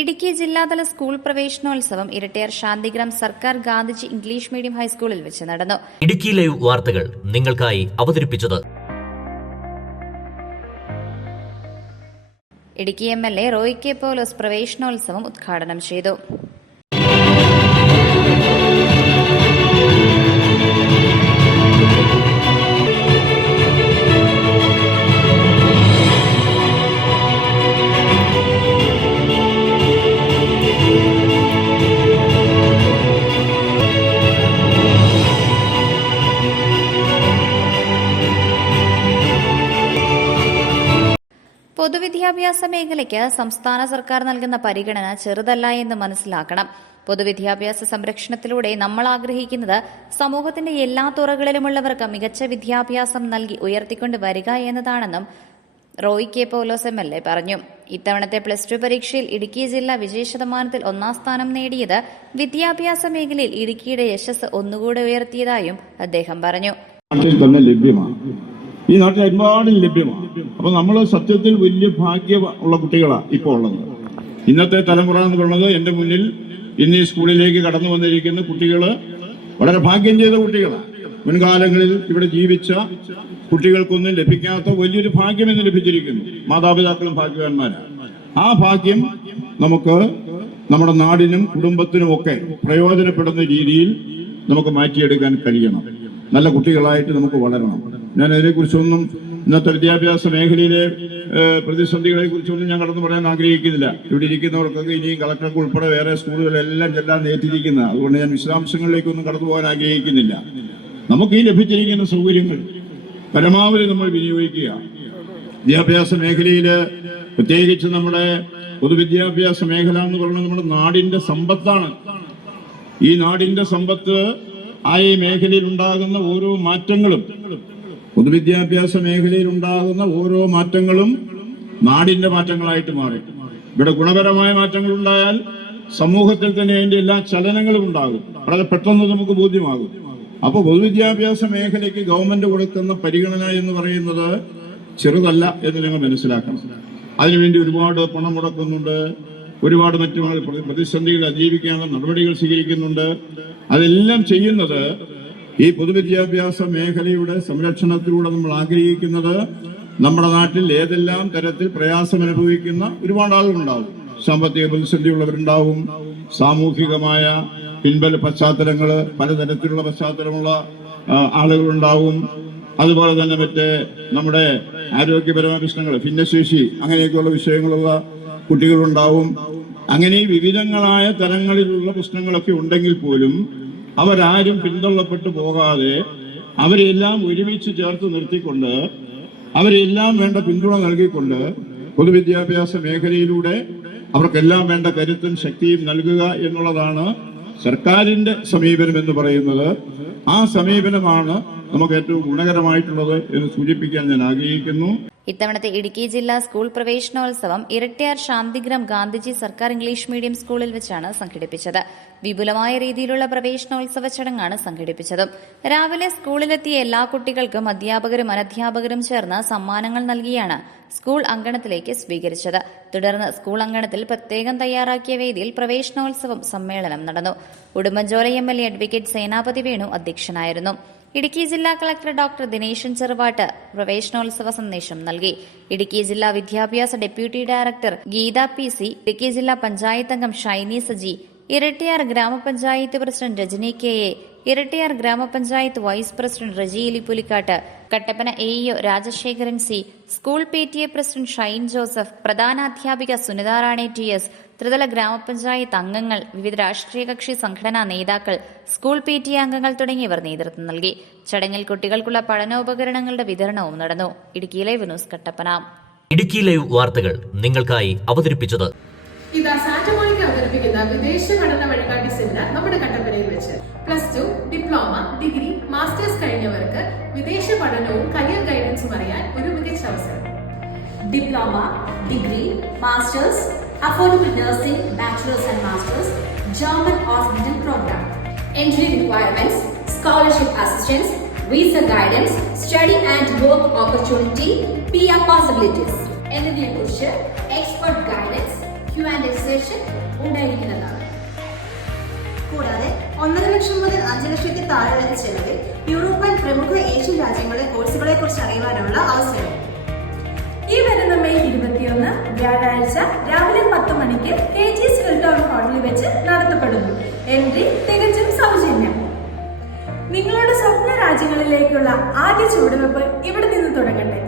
ഇടുക്കി ജില്ലാതല സ്കൂൾ പ്രവേശനോത്സവം ഇരട്ടിയാർ ശാന്തിഗ്രാം സർക്കാർ ഗാന്ധിജി ഇംഗ്ലീഷ് മീഡിയം ഹൈസ്കൂളിൽ വെച്ച് നടന്നു. ഇടുക്കി ലൈവ് വാർത്തകൾ നിങ്ങൾക്കായി അവതരിപ്പിച്ചത് ഇടുക്കി MLA റോയ് കെ പൗലോസ് പ്രവേശനോത്സവം ഉദ്ഘാടനം ചെയ്തു. പൊതുവിദ്യാഭ്യാസ മേഖലയ്ക്ക് സംസ്ഥാന സർക്കാർ നൽകുന്ന പരിഗണന ചെറുതല്ല എന്ന് മനസ്സിലാക്കണം. പൊതുവിദ്യാഭ്യാസ സംരക്ഷണത്തിലൂടെ നമ്മൾ ആഗ്രഹിക്കുന്നത് സമൂഹത്തിന്റെ എല്ലാ തുറകളിലുമുള്ളവർക്ക് മികച്ച വിദ്യാഭ്യാസം നൽകി ഉയർത്തിക്കൊണ്ട് വരിക എന്നതാണെന്നും റോയ് കെ പൗലോസ് MLA പറഞ്ഞു. ഇത്തവണത്തെ +2 പരീക്ഷയിൽ ഇടുക്കി ജില്ല വിജയശതമാനത്തിൽ 1ാം സ്ഥാനം നേടിയത് വിദ്യാഭ്യാസ മേഖലയിൽ ഇടുക്കിയുടെ യശസ് ഒന്നുകൂടെ ഉയർത്തിയതായും അദ്ദേഹം പറഞ്ഞു. ഈ നാട്ടിൽ ഒരുപാടും ലഭ്യമാണ്. അപ്പൊ നമ്മൾ സത്യത്തിൽ വലിയ ഭാഗ്യമുള്ള കുട്ടികളാണ് ഇപ്പോൾ ഉള്ളത്. ഇന്നത്തെ തലമുറ എന്ന് പറയുന്നത് എന്റെ മുന്നിൽ ഇന്ന് ഈ സ്കൂളിലേക്ക് കടന്നു വന്നിരിക്കുന്ന കുട്ടികൾ വളരെ ഭാഗ്യം ചെയ്ത കുട്ടികളാണ്. മുൻകാലങ്ങളിൽ ഇവിടെ ജീവിച്ച കുട്ടികൾക്കൊന്നും ലഭിക്കാത്ത വലിയൊരു ഭാഗ്യം എന്ന് ലഭിച്ചിരിക്കുന്നു. മാതാപിതാക്കളും ഭാഗ്യവാന്മാരാണ്. ആ ഭാഗ്യം നമുക്ക് നമ്മുടെ നാടിനും കുടുംബത്തിനും ഒക്കെ പ്രയോജനപ്പെടുന്ന രീതിയിൽ നമുക്ക് മാറ്റിയെടുക്കാൻ കഴിയണം. നല്ല കുട്ടികളായിട്ട് നമുക്ക് വളരണം. ഞാൻ അതിനെക്കുറിച്ചൊന്നും ഇന്നത്തെ വിദ്യാഭ്യാസ മേഖലയിലെ പ്രതിസന്ധികളെ കുറിച്ചൊന്നും ഞാൻ കടന്നു പറയാൻ ആഗ്രഹിക്കുന്നില്ല. ഇവിടെ ഇരിക്കുന്നവർക്കൊക്കെ ഇനിയും കളക്ടർക്ക് ഉൾപ്പെടെ വേറെ സ്കൂളുകളെല്ലാം ചെല്ലാൻ നേറ്റിരിക്കുന്ന, അതുകൊണ്ട് ഞാൻ വിശദാംശങ്ങളിലേക്കൊന്നും കടന്നു പോകാൻ ആഗ്രഹിക്കുന്നില്ല. നമുക്ക് ഈ ലഭിച്ചിരിക്കുന്ന സൗകര്യങ്ങൾ പരമാവധി നമ്മൾ വിനിയോഗിക്കുക. വിദ്യാഭ്യാസ മേഖലയിൽ പ്രത്യേകിച്ച് നമ്മുടെ പൊതുവിദ്യാഭ്യാസ മേഖല എന്ന് പറയുന്നത് നമ്മുടെ നാടിന്റെ സമ്പത്താണ്. ഈ നാടിന്റെ സമ്പത്ത് ഈ മേഖലയിൽ ഉണ്ടാകുന്ന ഓരോ മാറ്റങ്ങളും, പൊതുവിദ്യാഭ്യാസ മേഖലയിൽ ഉണ്ടാകുന്ന ഓരോ മാറ്റങ്ങളും നാടിന്റെ മാറ്റങ്ങളായിട്ട് മാറി. ഇവിടെ ഗുണപരമായ മാറ്റങ്ങൾ ഉണ്ടായാൽ സമൂഹത്തിൽ തന്നെ അതിന്റെ എല്ലാ ചലനങ്ങളും ഉണ്ടാകും. വളരെ പെട്ടെന്ന് നമുക്ക് ബോധ്യമാകും. അപ്പൊ പൊതുവിദ്യാഭ്യാസ മേഖലയ്ക്ക് ഗവൺമെന്റ് കൊടുക്കുന്ന പരിഗണന എന്ന് പറയുന്നത് ചെറുതല്ല എന്ന് നിങ്ങൾ മനസ്സിലാക്കണം. അതിനുവേണ്ടി ഒരുപാട് പണം മുടക്കുന്നുണ്ട്, ഒരുപാട് മറ്റു പ്രതിസന്ധികൾ അതിജീവിക്കാനുള്ള നടപടികൾ സ്വീകരിക്കുന്നുണ്ട്. അതെല്ലാം ചെയ്യുന്നത് ഈ പൊതുവിദ്യാഭ്യാസ മേഖലയുടെ സംരക്ഷണത്തിലൂടെ നമ്മൾ ആഗ്രഹിക്കുന്നത് നമ്മുടെ നാട്ടിൽ ഏതെല്ലാം തരത്തിൽ പ്രയാസം അനുഭവിക്കുന്ന ഒരുപാട് ആളുകളുണ്ടാവും. സാമ്പത്തിക പ്രതിസന്ധിയുള്ളവരുണ്ടാവും, സാമൂഹികമായ പിൻബല പശ്ചാത്തലങ്ങൾ, പലതരത്തിലുള്ള പശ്ചാത്തലമുള്ള ആളുകളുണ്ടാവും. അതുപോലെ തന്നെ മറ്റേ നമ്മുടെ ആരോഗ്യപരമായ പ്രശ്നങ്ങൾ, ഭിന്നശേഷി, അങ്ങനെയൊക്കെയുള്ള വിഷയങ്ങളുള്ള കുട്ടികളുണ്ടാവും. അങ്ങനെ വിവിധങ്ങളായ തരങ്ങളിലുള്ള പ്രശ്നങ്ങളൊക്കെ ഉണ്ടെങ്കിൽ പോലും അവരാരും പിന്തള്ളപ്പെട്ടു പോകാതെ അവരെല്ലാം ഒരുമിച്ച് ചേർത്ത് നിർത്തിക്കൊണ്ട് അവരെല്ലാം വേണ്ട പിന്തുണ നൽകിക്കൊണ്ട് പൊതുവിദ്യാഭ്യാസ മേഖലയിലൂടെ അവർക്കെല്ലാം വേണ്ട കരുത്തും ശക്തിയും നൽകുക എന്നുള്ളതാണ് സർക്കാരിന്റെ സമീപനം എന്ന് പറയുന്നത്. ആ സമീപനമാണ് നമുക്ക് ഏറ്റവും ഗുണകരമായിട്ടുള്ളത് എന്ന് സൂചിപ്പിക്കാൻ ഞാൻ ആഗ്രഹിക്കുന്നു. ഇത്തവണത്തെ ഇടുക്കി ജില്ലാ സ്കൂൾ പ്രവേശനോത്സവം ഇരട്ടിയാർ ശാന്തിഗ്രാം ഗാന്ധിജി സർക്കാർ ഇംഗ്ലീഷ് മീഡിയം സ്കൂളിൽ വെച്ചാണ് സംഘടിപ്പിച്ചത്. വിപുലമായ രീതിയിലുള്ള പ്രവേശനോത്സവ ചടങ്ങാണ് സംഘടിപ്പിച്ചത്. രാവിലെ സ്കൂളിലെത്തിയ എല്ലാ കുട്ടികൾക്കും അധ്യാപകരും അനധ്യാപകരും ചേർന്ന് സമ്മാനങ്ങൾ നൽകിയാണ് സ്കൂൾ അങ്കണത്തിലേക്ക് സ്വീകരിച്ചത്. തുടർന്ന് സ്കൂൾ അങ്കണത്തിൽ പ്രത്യേകം തയ്യാറാക്കിയ വേദിയിൽ പ്രവേശനോത്സവം സമ്മേളനം നടന്നു. ഉടുമ്പൻചോല MLA അഡ്വക്കേറ്റ് സേനാപതി വേണു അധ്യക്ഷനായിരുന്നു. ഇടുക്കി ജില്ലാ കളക്ടർ ഡോക്ടർ ദിനേശൻ ചെറുവാട്ട് പ്രവേശനോത്സവ സന്ദേശം നൽകി. ഇടുക്കി ജില്ലാ വിദ്യാഭ്യാസ deputy director Geetha PC, Idukki ജില്ലാ പഞ്ചായത്ത് അംഗം ഷൈനി സജി, ഇരട്ടിയാർ ഗ്രാമപഞ്ചായത്ത് പ്രസിഡന്റ് രജനി KA, ഇരട്ടിയാർ ഗ്രാമപഞ്ചായത്ത് vice president Reji Elippulikkattu, Kattappana AEO Rajasekharan C, school PTA president Shine Joseph, പ്രധാനാധ്യാപിക സുനിത റാണി TS, ത്രിതല ഗ്രാമപഞ്ചായത്ത് അംഗങ്ങൾ, വിവിധ രാഷ്ട്രീയ കക്ഷി സംഘടനാ നേതാക്കൾ, സ്കൂൾ PTA അംഗങ്ങൾ തുടങ്ങിയവർ നേതൃത്വം നൽകി. ചടങ്ങിൽ കുട്ടികൾക്കുള്ള പഠനോപകരണങ്ങളുടെ വിതരണവും നടന്നു. Idukki live news Kattappana. Idukki live വാർത്തകൾ നിങ്ങൾക്കായി അവതരിപ്പിച്ചത് അവതരിപ്പിക്കുന്ന വിദേശ പഠന വഴികാട്ടി സെമിനാർ നമ്മുടെ കട്ടപ്പനയിൽ വെച്ച് +2, ഡിപ്ലോമ, ഡിഗ്രി, മാസ്റ്റേഴ്സ് കഴിഞ്ഞവർക്ക് വിദേശ പഠനവും കരിയർ ഗൈഡൻസും അറിയാൻ ഒരു മികച്ച അവസരം. Diploma, degree, masters, affordable nursing, bachelor's and master's, German or middle program, entry requirements, scholarship assistance, visa guidance, study and work opportunity, PR possibilities. എന്നിവയെക്കുറിച്ച് expert guidance, Q&A സെഷൻ ഉണ്ടായിരിക്കുന്നതാണ്. കൂടാതെ 1.5 ലക്ഷം മുതൽ 5 ലക്ഷത്തിൽ താഴെ വരെ ചെലവിൽ യൂറോപ്യൻ പ്രമുഖ ഏഷ്യൻ രാജ്യങ്ങളിലെ കോഴ്സുകളെ കുറിച്ച് അറിയുവാനുള്ള അവസരം. ഈ വരുന്ന മെയ് 21 വ്യാഴാഴ്ച രാവിലെ 10 മണിക്ക് KG സ്കിൽ ടൗൺ ഹാളിൽ വെച്ച് നടത്തപ്പെടുന്നു. എൻട്രി തികച്ചും സൗജന്യം. നിങ്ങളുടെ സ്വപ്ന രാജ്യങ്ങളിലേക്കുള്ള ആദ്യ ചുവടുവെപ്പ് ഇവിടെ നിന്ന് തുടങ്ങട്ടെ.